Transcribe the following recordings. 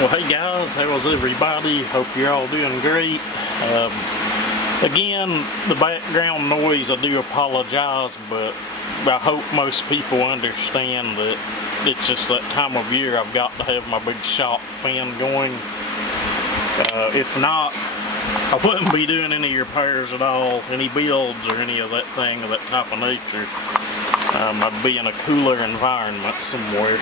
Well, hey guys, how's everybody? Hope you're all doing great. Again, the background noise, I do apologize, but I hope most people understand that it's just that time of year I've got to have my big shop fan going. If not, I wouldn't be doing any repairs at all, any builds or any of that thing of that type of nature. I'd be in a cooler environment somewhere.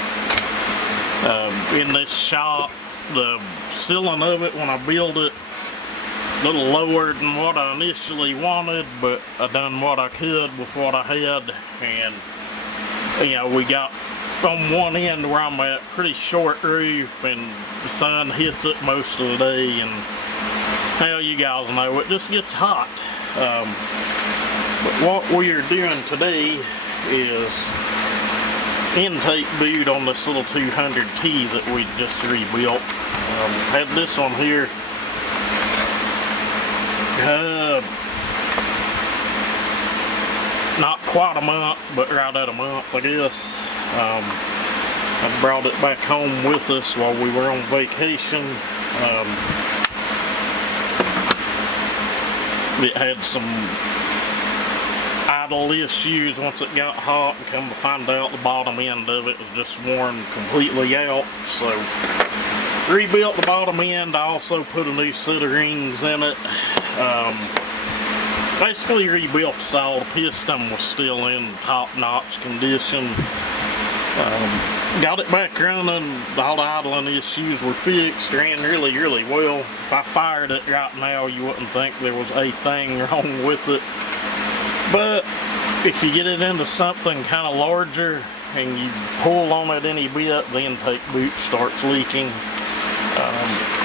In this shop, the ceiling of it when I built it, a little lower than what I initially wanted, but I done what I could with what I had. And you know, we got on one end where I'm at, pretty short roof, and the sun hits it most of the day, and hell, you guys know it just gets hot. But what we are doing today is intake boot on this little 200t that we just rebuilt. Had this one here not quite a month, but right at a month, I guess. I brought it back home with us while we were on vacation. It had some idle issues once it got hot, and come to find out the bottom end of it was just worn completely out. So rebuilt the bottom end. I also put a new set of rings in it. Basically rebuilt the saw. The piston was still in top-notch condition. Got it back running. All the idling issues were fixed. Ran really well. If I fired it right now, you wouldn't think there was a thing wrong with it. But if you get it into something kind of larger and you pull on it any bit, the intake boot starts leaking.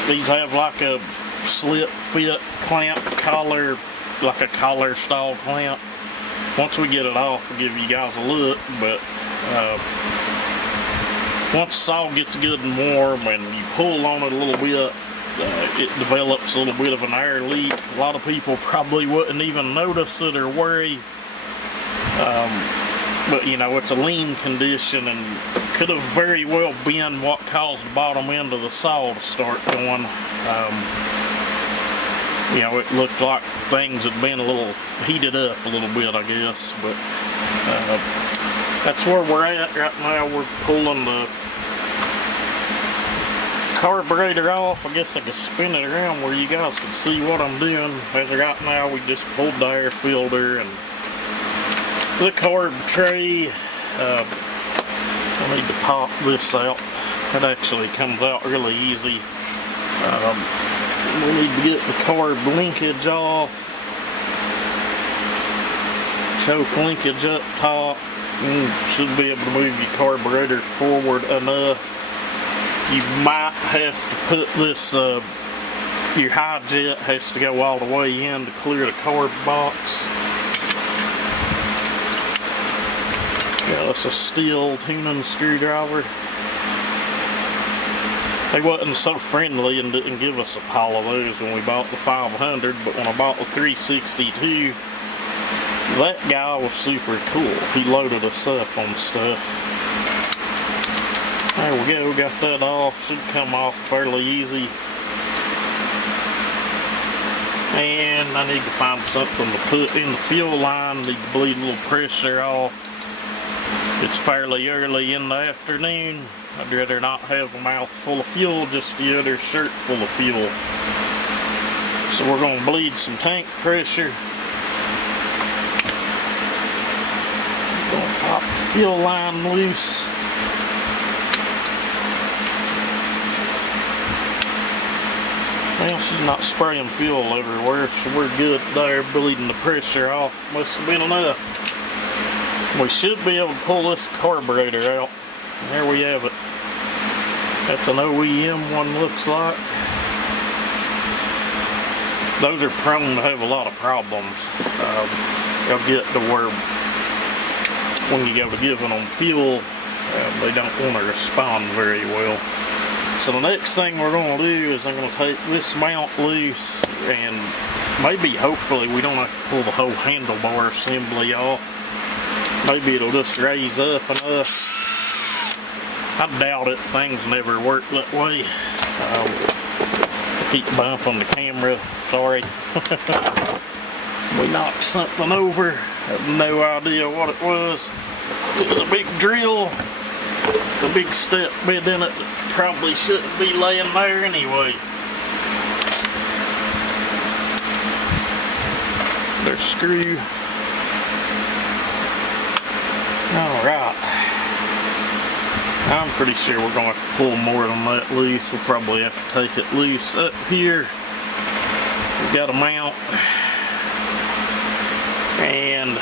These have like a slip fit clamp collar, like a collar style clamp. Once we get it off, I'll give you guys a look, but once the saw gets good and warm and you pull on it a little bit, it develops a little bit of an air leak. A lot of people probably wouldn't even notice it or worry, but you know, it's a lean condition and could have very well been what caused the bottom end of the saw to start going. You know, it looked like things had been a little heated up a little bit, I guess, but that's where we're at right now. We're pulling the carburetor off. I guess I could spin it around where you guys can see what I'm doing. As of right now, we just pulled the air filter and the carb tray. I need to pop this out. It actually comes out really easy. We need to get the carb linkage off. Choke linkage up top. Should be able to move your carburetor forward enough. You might have to put this, your high jet has to go all the way in to clear the carb box. Yeah, that's a Stihl tuning screwdriver. They wasn't so friendly and didn't give us a pile of those when we bought the 500, but when I bought the 362, that guy was super cool. He loaded us up on stuff. There we go, got that off. Should come off fairly easy. And I need to find something to put in the fuel line. Need to bleed a little pressure off. It's fairly early in the afternoon. I'd rather not have a mouth full of fuel, just the other shirt full of fuel. So we're going to bleed some tank pressure. Going to pop the fuel line loose. Well, she's not spraying fuel everywhere, so we're good there, bleeding the pressure off. Must have been enough. We should be able to pull this carburetor out. There we have it. That's an OEM one, looks like. Those are prone to have a lot of problems. They'll get to where when you go to give them fuel, they don't want to respond very well. So the next thing we're going to do is I'm going to take this mount loose, and maybe, hopefully, we don't have to pull the whole handlebar assembly off. Maybe it'll just raise up enough. I doubt it. Things never work that way. Keep bumping the camera, sorry. We knocked something over, have no idea what it was. It was a big drill, a big step bit in it that probably shouldn't be laying there anyway. There's a screw. Alright. I'm pretty sure we're going to have to pull more than that loose. We'll probably have to take it loose. Up here, we got a mount. And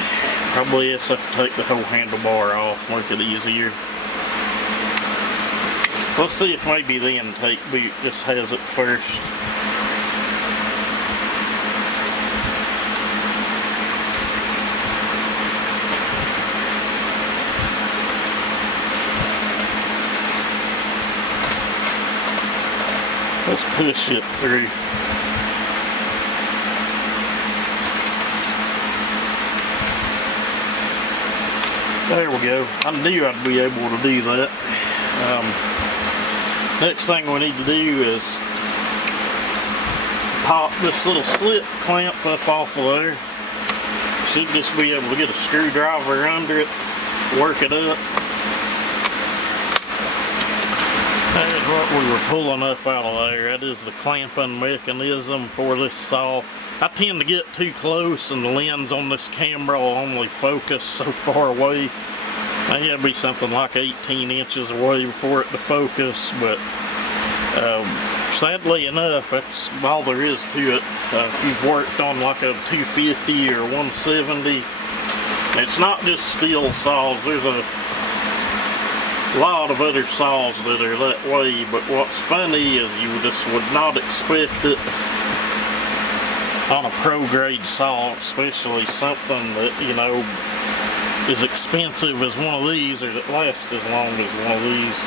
probably just have to take the whole handlebar off, make it easier. Let's see if maybe the intake boot just has it first. Let's push it through. There we go. I knew I'd be able to do that. Next thing we need to do is pop this little slip clamp up off of there. Should just be able to get a screwdriver under it, work it up. There's what we were pulling up out of there. That is the clamping mechanism for this saw. I tend to get too close and the lens on this camera will only focus so far away. Now you gotta be something like 18 inches away for it to focus, but sadly enough, that's all there is to it. If you've worked on like a 250 or 170, it's not just Stihl saws. There's a lot of other saws that are that way, but what's funny is you just would not expect it on a pro grade saw, especially something that, you know, as expensive as one of these, or that lasts as long as one of these.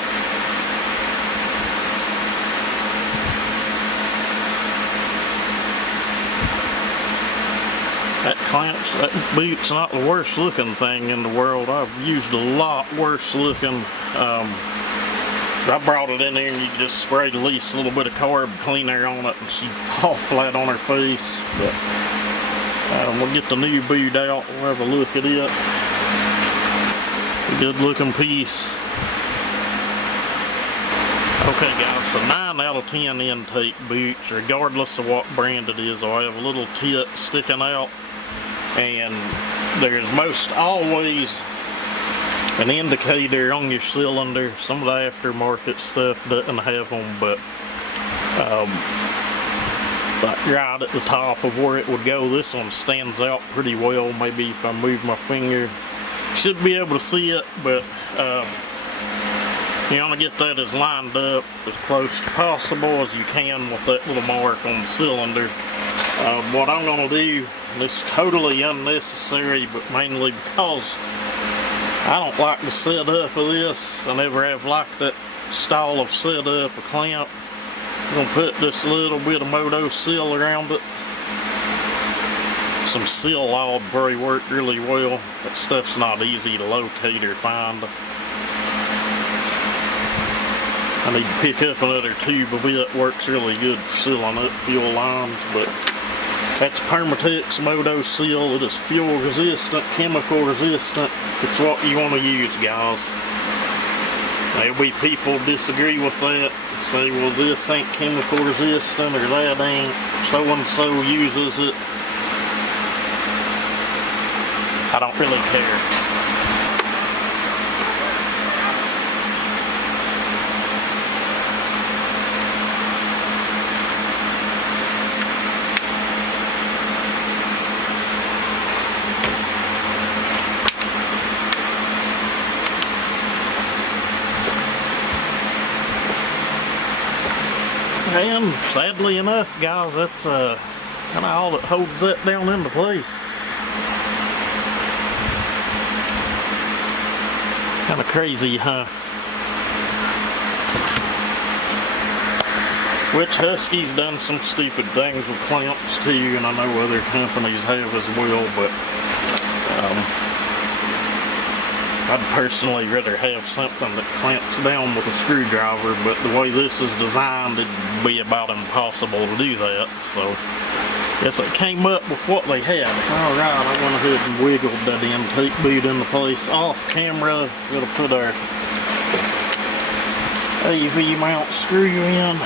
That boot's not the worst looking thing in the world. I've used a lot worse looking. I brought it in there and you can just spray the least little bit of carb cleaner on it and she'd fall flat on her face. But we'll get the new boot out, we'll have a look at it. A good looking piece. Okay guys, so 9 out of 10 intake boots, regardless of what brand it is, will have a little tit sticking out. And there's most always an indicator on your cylinder. Some of the aftermarket stuff doesn't have them, but like right at the top of where it would go, this one stands out pretty well. Maybe if I move my finger, should be able to see it, but you want to get that as lined up as close to possible as you can with that little mark on the cylinder. What I'm going to do, this is totally unnecessary, but mainly because I don't like the setup of this. I never have liked that style of setup, a clamp. I'm going to put this little bit of Moto seal around it. Some seal oil probably worked really well. That stuff's not easy to locate or find. I need to pick up another tube of it. Works really good for sealing up fuel lines, but that's Permatex Moto Seal. It is fuel resistant, chemical resistant. It's what you want to use, guys. There'll be people disagree with that. Say, well, this ain't chemical resistant or that ain't. So and so uses it. I don't really care. And sadly enough, guys, that's kind of all that holds that down into place. Kind of crazy, huh? Which Husky's done some stupid things with clamps too, and I know other companies have as well, but I'd personally rather have something that clamps down with a screwdriver, but the way this is designed, it'd be about impossible to do that, so guess it came up with what they had. Alright, I went ahead and wiggled that intake boot into place off camera. Gotta put our AV mount screw in.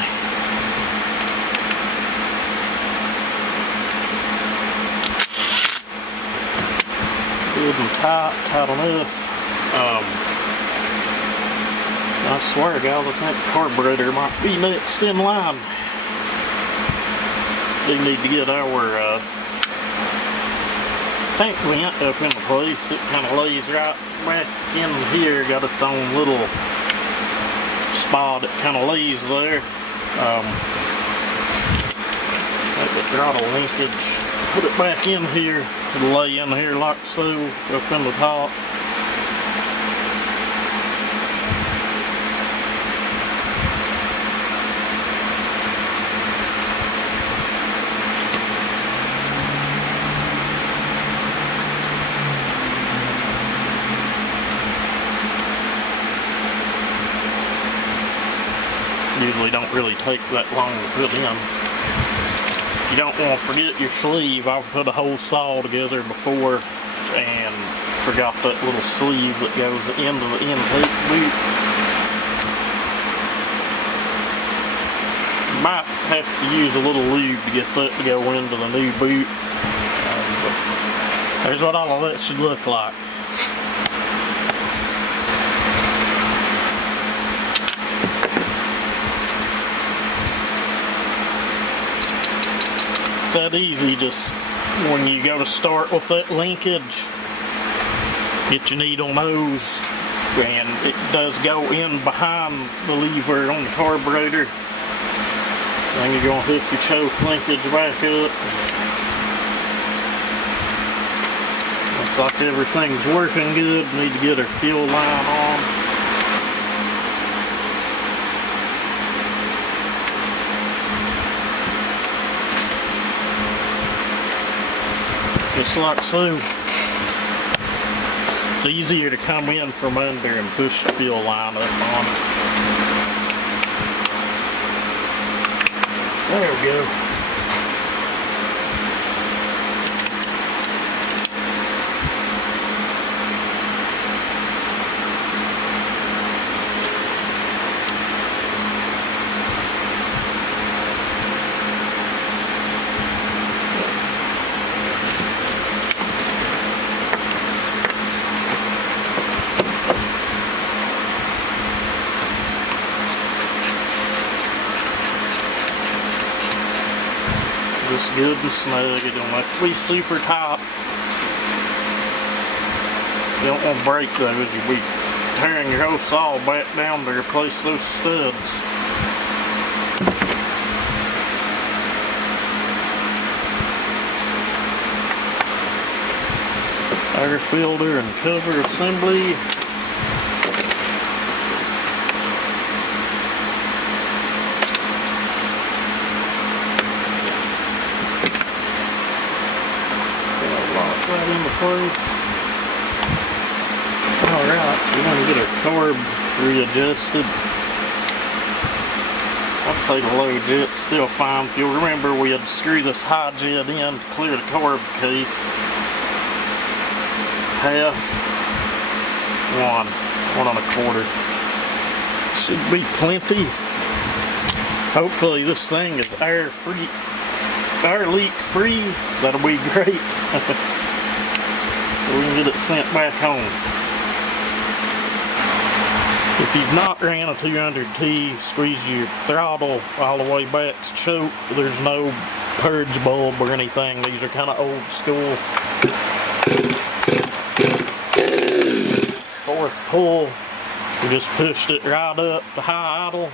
Good and tight enough. I swear, guys, I think the carburetor might be next in line. We need to get our tank vent up into place. It kind of lays right back in here. Got its own little spot that kind of lays there. Take the throttle linkage, put it back in here. It'll lay in here like so, up in the top. Usually don't really take that long to put in. You don't want to forget your sleeve. I've put a whole saw together before and forgot that little sleeve that goes into the intake boot. You might have to use a little lube to get that to go into the new boot. But there's what all of that should look like. That easy. Just when you go to start with that linkage, get your needle nose, and it does go in behind the lever on the carburetor. Then you're going to hook your choke linkage back up. Looks like everything's working good. Need to get our fuel line on. Just like so. It's easier to come in from under and push the fuel line up on. There we go. Just good and snug. It don't have to be super tight. You don't want to break those. You'll be tearing your whole saw back down to replace those studs. Air filter and cover assembly. Right into place. Alright, we're going to get our carb readjusted. I'd say the low jet's still fine. If you'll remember, we had to screw this high jet in to clear the carb case. Half, 1 1/4. Should be plenty. Hopefully this thing is air leak free. That'll be great. So we can get it sent back home. If you've not ran a 200T, squeeze your throttle all the way back to choke. There's no purge bulb or anything. These are kind of old school. Fourth pull, we just pushed it right up to high idle.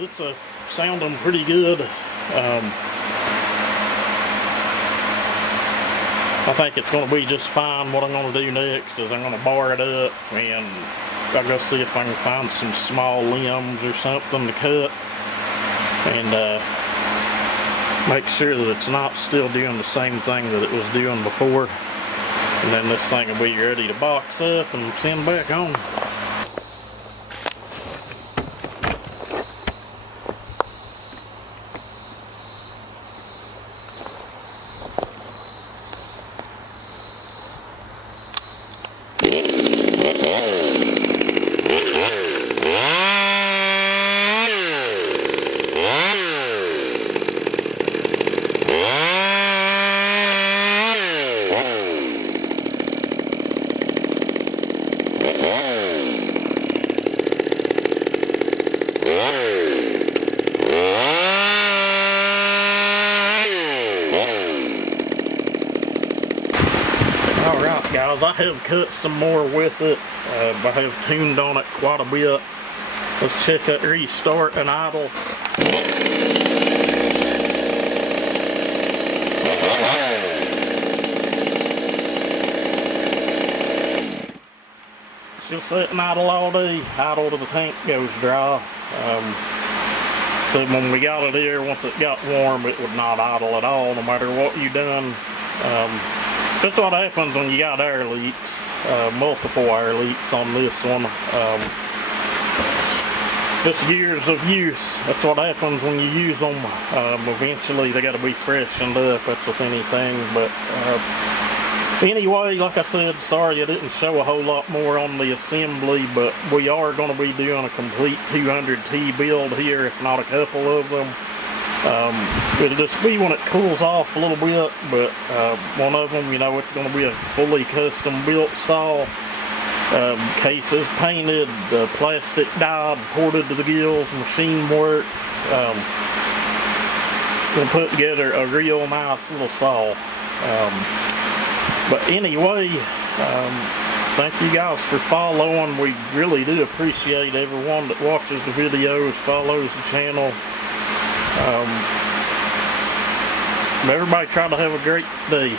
guys, it's sounding pretty good. I think it's going to be just fine. What I'm going to do next is I'm going to bar it up and I'll go see if I can find some small limbs or something to cut and make sure that it's not still doing the same thing that it was doing before. And then this thing will be ready to box up and send back on. Alright guys, I have cut some more with it. I have tuned on it quite a bit. Let's check that restart and idle. She'll sit and idle all day, idle till the tank goes dry. So when we got it here, once it got warm, it would not idle at all, no matter what you done. That's what happens when you got air leaks, multiple air leaks on this one. Just years of use, that's what happens when you use them. Eventually they got to be freshened up, that's with anything. But anyway, like I said, sorry I didn't show a whole lot more on the assembly, but we are going to be doing a complete 200T build here, if not a couple of them. It'll just be when it cools off a little bit, but one of them, you know, it's going to be a fully custom built saw. Cases painted, plastic dyed, ported to the gills, machine work. We'll put together a real nice little saw. But anyway, thank you guys for following. We really do appreciate everyone that watches the videos, follows the channel. Everybody try to have a great day.